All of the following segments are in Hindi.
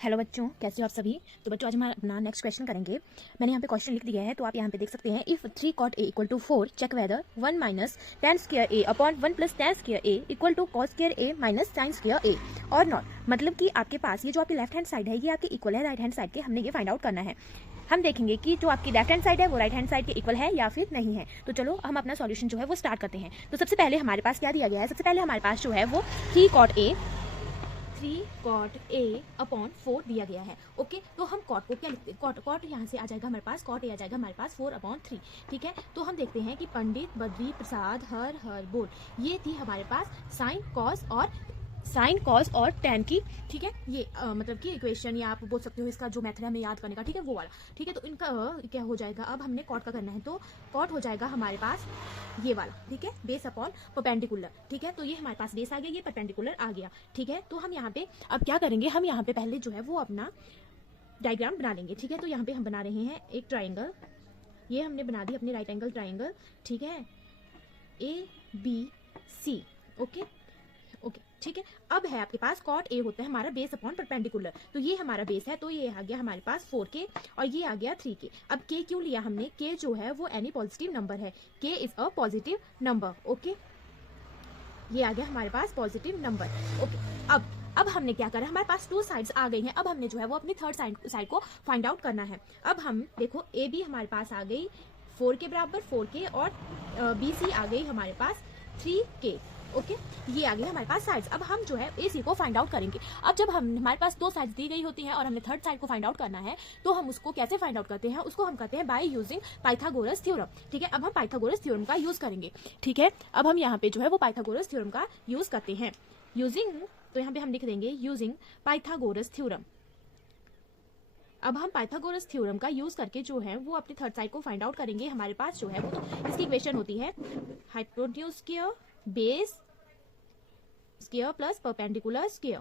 हेलो बच्चों, कैसे हो आप सभी। तो बच्चों आज हम अपना नेक्स्ट क्वेश्चन करेंगे। मैंने यहाँ पे क्वेश्चन लिख दिया है, तो आप यहाँ पे देख सकते हैं। If 3 cot a equal to 4 check whether 1 minus tan square a upon 1 plus tan square a equal to cos square a minus sin square a और नॉट। मतलब कि आपके पास ये जो आपकी लेफ्ट हैंड साइड है ये आपके इक्वल है राइट हैंड साइड के। हमने ये फाइंड आउट करना है। हम देखेंगे कि जो आपकी लेफ्ट हैंड साइड है वो राइट हैंड साइड के इक्वल है या फिर नहीं है। तो चलो हम अपना सॉल्यूशन जो है वो स्टार्ट करते हैं। तो सबसे पहले हमारे पास क्या दिया गया है। सबसे पहले हमारे पास जो है वो 3 cot a अपॉन 4 दिया गया है। ओके, तो हम कॉट को क्या लिखते हैं। कॉट यहाँ से आ जाएगा हमारे पास, कॉट ए आ जाएगा हमारे पास 4 अपॉन 3। ठीक है, तो हम देखते हैं कि पंडित बद्री प्रसाद हर बोल, ये थी हमारे पास साइन कॉस और tan की। ठीक है, ये मतलब कि इक्वेशन या आप बोल सकते हो इसका जो मेथड है हमें याद करने का। ठीक है, वो वाला। ठीक है, तो इनका क्या हो जाएगा। अब हमने कॉट का करना है, तो कॉट हो जाएगा हमारे पास ये वाला। ठीक है, बेस अपॉन परपेंडिकुलर। ठीक है, तो ये हमारे पास बेस आ गया, ये परपेंडिकुलर आ गया। ठीक है, तो हम यहाँ पे अब क्या करेंगे, हम यहाँ पे पहले जो है वो अपना डायग्राम बना लेंगे। ठीक है, तो यहाँ पे हम बना रहे हैं एक ट्राइंगल। ये हमने बना दी अपनी राइट एंगल ट्राइंगल। ठीक है, ABC। ओके, ठीक है। अब है आपके पास कॉट ए होता है हमारा बेस अपॉन परपेंडिकुलर। तो ये हमारा बेस है, तो ये आ गया हमारे पास 4k और ये आ गया 3k। अब k क्यों लिया हमने, k जो है वो एनी पॉजिटिव नंबर है, k is a positive number. Okay, ये आ गया हमारे पास पॉजिटिव नंबर। ओके, अब हमने क्या करा, हमारे पास 2 साइड्स आ गई हैं। अब हमने जो है वो अपनी थर्ड साइड को फाइंड आउट करना है। अब हम देखो ए बी हमारे पास आ गई 4 के बराबर 4k और BC आ गई हमारे पास 3k। ओके, ये आ गया हमारे पास साइड्स। अब हम जो है AC को फाइंड आउट करेंगे। अब जब हमारे पास 2 साइड्स दी गई होती हैं और हमने थर्ड साइड को फाइंड आउट करना है, तो हम उसको कैसे फाइंड आउट करते हैं, उसको हम करते हैं बाय यूजिंग पाइथागोरस थ्योरम। ठीक है, अब हम पाइथागोरस थ्योरम का यूज करेंगे। ठीक है, अब हम यहाँ पे जो है वो पाइथागोरस थ्योरम का यूज करते हैं। यूजिंग, तो यहाँ पे हम लिख देंगे यूजिंग पाइथागोरस थ्योरम। अब हम पाइथागोरस थ्योरम का यूज करके जो है वो अपनी थर्ड साइड को फाइंड आउट करेंगे। हमारे पास जो है वो, तो इसकी इक्वेशन होती है hypotenuse square base square plus perpendicular square.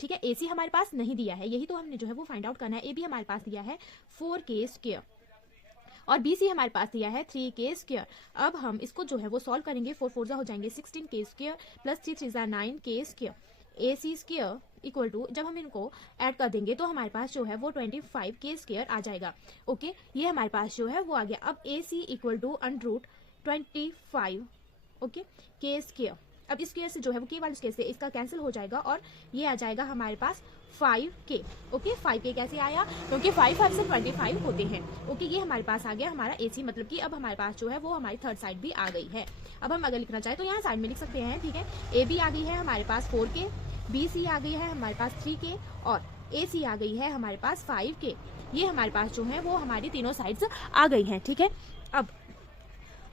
ठीक है, AC हमारे पास नहीं दिया है, यही तो हमने जो है वो फाइंड आउट करना है। AB हमारे पास दिया है 4k स्क्वायर और BC हमारे पास दिया है 3k स्क्वायर। अब हम इसको जो है वो सॉल्व करेंगे। 4 4 हो जाएंगे 16k square plus 3 3 9k square. AC square equal to, जब हम इनको ऐड कर देंगे तो हमारे पास जो है वो 25k स्क्वायर आ जाएगा। ओके, ये हमारे पास जो है वो आ गया। अब AC equal to √25 okay k square. अब इस स्क्वायर से जो है वो k वाले स्क्वायर से इसका कैंसिल हो जाएगा और ये आ जाएगा हमारे पास 5k। ओके, 5k कैसे आया, क्योंकि 5 5 से 25 होते हैं। ओके, ये हमारे पास आ गया हमारा AC। मतलब कि अब हमारे पास जो है वो हमारी थर्ड साइड भी आ गई है। अब हम अगर लिखना चाहे तो यहाँ साइड में लिख सकते हैं। ठीक है, AB आ गई है हमारे पास 4k, BC आ गई है हमारे पास 3k और AC आ गई है हमारे पास 5k। ये हमारे पास जो है वो हमारी तीनों साइड्स आ गई हैं। ठीक है,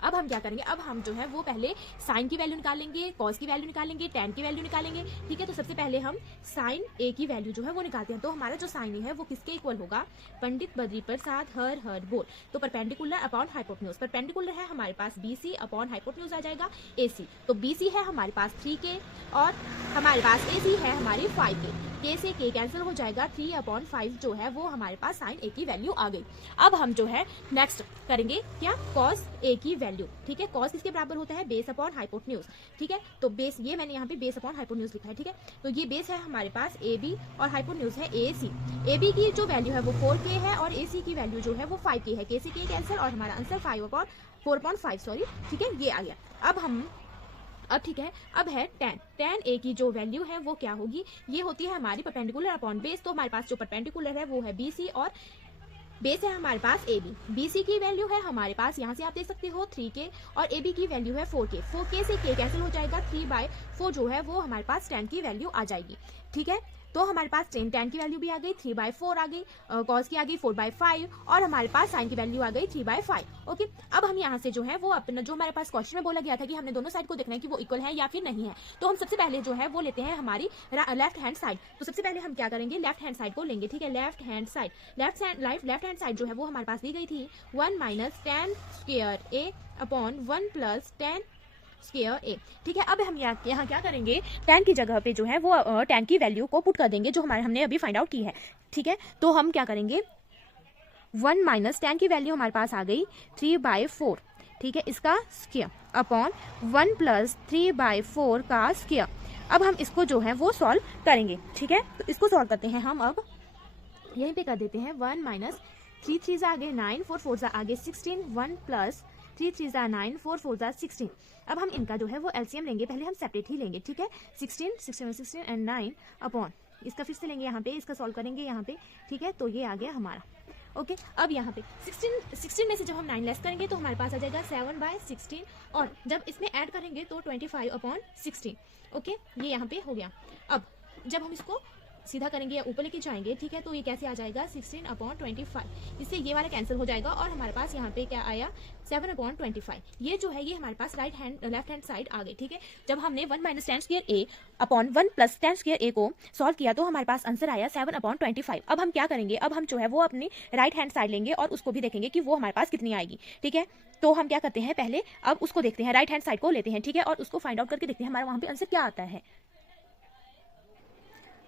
अब हम क्या करेंगे, अब हम जो है वो पहले साइन की वैल्यू निकालेंगे, कॉस की वैल्यू निकालेंगे, टैन की वैल्यू निकालेंगे। ठीक है, तो सबसे पहले हम साइन ए की वैल्यू जो है वो निकालते हैं। तो हमारा जो साइन ए है वो किसके इक्वल होगा, पंडित बद्री प्रसाद हर बोल। तो परपेंडिकुलर अपॉन हाइपोटेन्यूज, परपेंडिकुलर है हमारे पास BC अपॉन हाइपोटेन्यूज आ जाएगा AC। तो BC है हमारे पास 3k और हमारे पास AC है हमारी 5k। k से k कैंसिल हो जाएगा, 3/5 जो है वो हमारे पास साइन ए की वैल्यू आ गई। अब हम जो है नेक्स्ट करेंगे क्या, कॉस ए की वैल्यू। ठीक है, कॉस किसके बराबर होता है, बेस अपॉन हाइपोटेन्यूज। ठीक है, तो बेस, ये मैंने यहाँ पे बेस अपॉन हाइपोटेन्यूज लिखा है। ठीक है, तो ये बेस है हमारे पास AB और हाइपोटेन्यूज है AC। AB की जो वैल्यू है वो 4k है और AC की वैल्यू जो है वो 5k है। k से k कैंसिल और हमारा आंसर 4/5 सॉरी। ठीक है, ये आ गया। अब ठीक है, अब है tan A की जो वैल्यू है वो क्या होगी, ये होती है हमारी परपेंडिकुलर अपॉन बेस। तो हमारे पास जो परपेंडिकुलर है वो है BC और बेस है हमारे पास AB। BC की वैल्यू है हमारे पास, यहाँ से आप देख सकते हो 3k और AB की वैल्यू है 4k। 4k से k कैंसिल हो जाएगा, 3/4 जो है वो हमारे पास tan की वैल्यू आ जाएगी। ठीक है, तो हमारे पास tan की वैल्यू भी आ गई, 3/4 आ गई, cos की आ गई 4/5 और हमारे पास sin की वैल्यू आ गई 3/5। ओके, अब हम यहाँ से जो है वो अपना जो हमारे पास क्वेश्चन में बोला गया था कि हमने दोनों साइड को देखना है कि वो इक्वल है या फिर नहीं है। तो हम सबसे पहले जो है वो लेते हैं हमारी लेफ्ट हैंड साइड। तो सबसे पहले हम क्या करेंगे, लेफ्ट हैंड साइड को लेंगे। ठीक है, लेफ्ट हैंड साइड जो है वो हमारे पास दी गई थी 1 minus tan square a upon 1 plus tan square A. ठीक है, अब हम यहाँ क्या करेंगे, tan की जगह पे जो है वो tan की वैल्यू को पुट कर देंगे जो हमने अभी फाइंड आउट की है। ठीक है, तो हम क्या करेंगे, 1 माइनस tan की वैल्यू हमारे पास आ गई 3/4। ठीक है, इसका स्क्वायर अपॉन 1 प्लस 3/4 का स्क्वायर। अब हम इसको जो है वो सॉल्व करेंगे। ठीक है, तो इसको सॉल्व करते हैं हम। अब यहीं पे कर देते हैं 1 माइनस 3 3 आ गए 9, 4 4 आ गए 16, 1 प्लस 3 3 9, 4 4 16। अब हम इनका जो है वो एलसीएम लेंगे, पहले हम सेपरेट ही लेंगे, ठीक है। 16 16 16 एंड 9 अपॉन इसका फिर से लेंगे यहाँ पे, इसका सॉल्व करेंगे यहाँ पे, ठीक है। तो ये आ गया हमारा, ओके। अब यहाँ पे 16 में से जब हम 9 लेस करेंगे तो हमारे पास आ जाएगा 7/16, और जब इसमें ऐड करेंगे तो 25/16, ओके। ये यहाँ पे हो गया। अब जब हम इसको सीधा करेंगे या ऊपर लेके जाएंगे, ठीक है, तो ये कैसे आ जाएगा 16/25, इससे ये वाला कैंसिल हो जाएगा और हमारे पास यहाँ पे क्या आया 7/25। ये जो है ये हमारे पास लेफ्ट हैंड साइड आ गई, ठीक है। जब हमने 1 minus tan square a upon 1 plus tan square a को सॉल्व किया तो हमारे पास आंसर आया 7/25। अब हम क्या करेंगे, अब हम जो है वो अपनी राइट हैंड साइड लेंगे और उसको भी देखेंगे कि वो हमारे पास कितनी आएगी, ठीक है। तो हम क्या करते हैं, पहले अब उसको देखते हैं, राइट हैंड साइड को लेते हैं, ठीक है, और उसको फाइंड आउट करके देखते हैं हमारे वहां पे आंसर क्या आता है।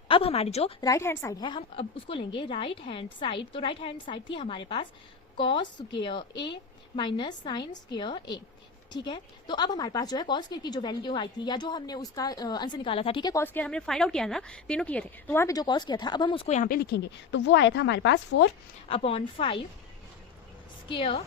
अब हमारी जो राइट हैंड साइड है हम अब उसको लेंगे राइट हैंड साइड। तो राइट हैंड साइड थी हमारे पास cos square A minus sine square A, ठीक है। तो अब हमारे पास जो है कॉस स्क्वायर की जो वैल्यू आई थी या जो हमने उसका आंसर निकाला था, ठीक है, कॉस स्क्वायर हमने फाइंड आउट किया ना, तीनों किए थे, तो वहाँ पे जो कॉस किया था अब हम उसको यहाँ पे लिखेंगे। तो वो आया था हमारे पास 4/5 स्क्वायर,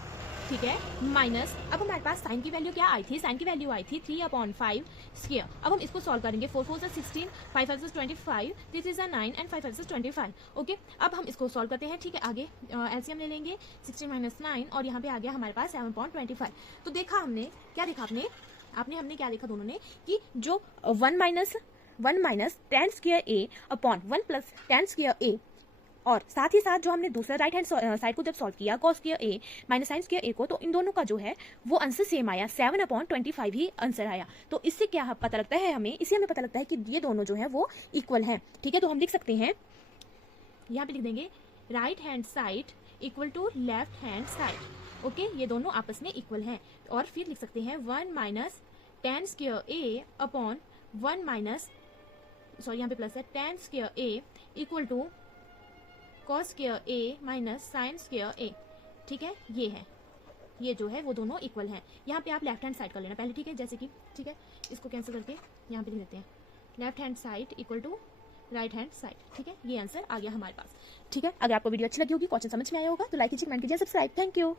ठीक है, माइनस अब हमारे पास साइन की वैल्यू क्या आई थी, साइन की वैल्यू आई थी 3/5 स्क्वायर। अब हम इसको सॉल्व करेंगे, 4 4 16, 5 5 25, 3 3 9 एंड 5 5 25, ओके। अब हम इसको सॉल्व करते हैं, ठीक है। आगे एलसीएम ले लेंगे 16 माइनस 9 और यहाँ पे आ गया हमारे पास 7/25। तो देखा हमने, क्या देखा हमने क्या देखा दोनों ने, कि जो 1 minus tan square a upon 1 plus tan square a, और साथ ही साथ जो हमने दूसरा राइट हैंड साइड को जब सॉल्व किया cos square a minus sin square a को, तो इन दोनों का जो है वो आंसर सेम आया, 7/25 ही आंसर आया। तो इससे क्या पता लगता है हमें, इससे हमें पता लगता है कि ये दोनों जो है वो इक्वल हैं, ठीक है। तो हम लिख सकते हैं, यहाँ पे लिख देंगे right hand side equal to left hand side, okay, ये दोनों आपस में इक्वल हैं। और फिर लिख सकते हैं 1 minus tan square a upon 1 minus, sorry यहाँ पे प्लस है, tan square a equal to cos square a minus sine square a, ठीक है। ये है, ये जो है वो दोनों इक्वल हैं। यहाँ पे आप लेफ्ट हैंड साइड कर लेना पहले, ठीक है, जैसे कि, ठीक है, इसको कैंसिल करके यहाँ पे लिख देते हैं left hand side equal to right hand side, ठीक है। ये आंसर आ गया हमारे पास, ठीक है। अगर आपको वीडियो अच्छी लगी होगी, क्वेश्चन समझ में आया होगा तो लाइक कीजिए, कमेंट कीजिए, सब्सक्राइब। Thank you.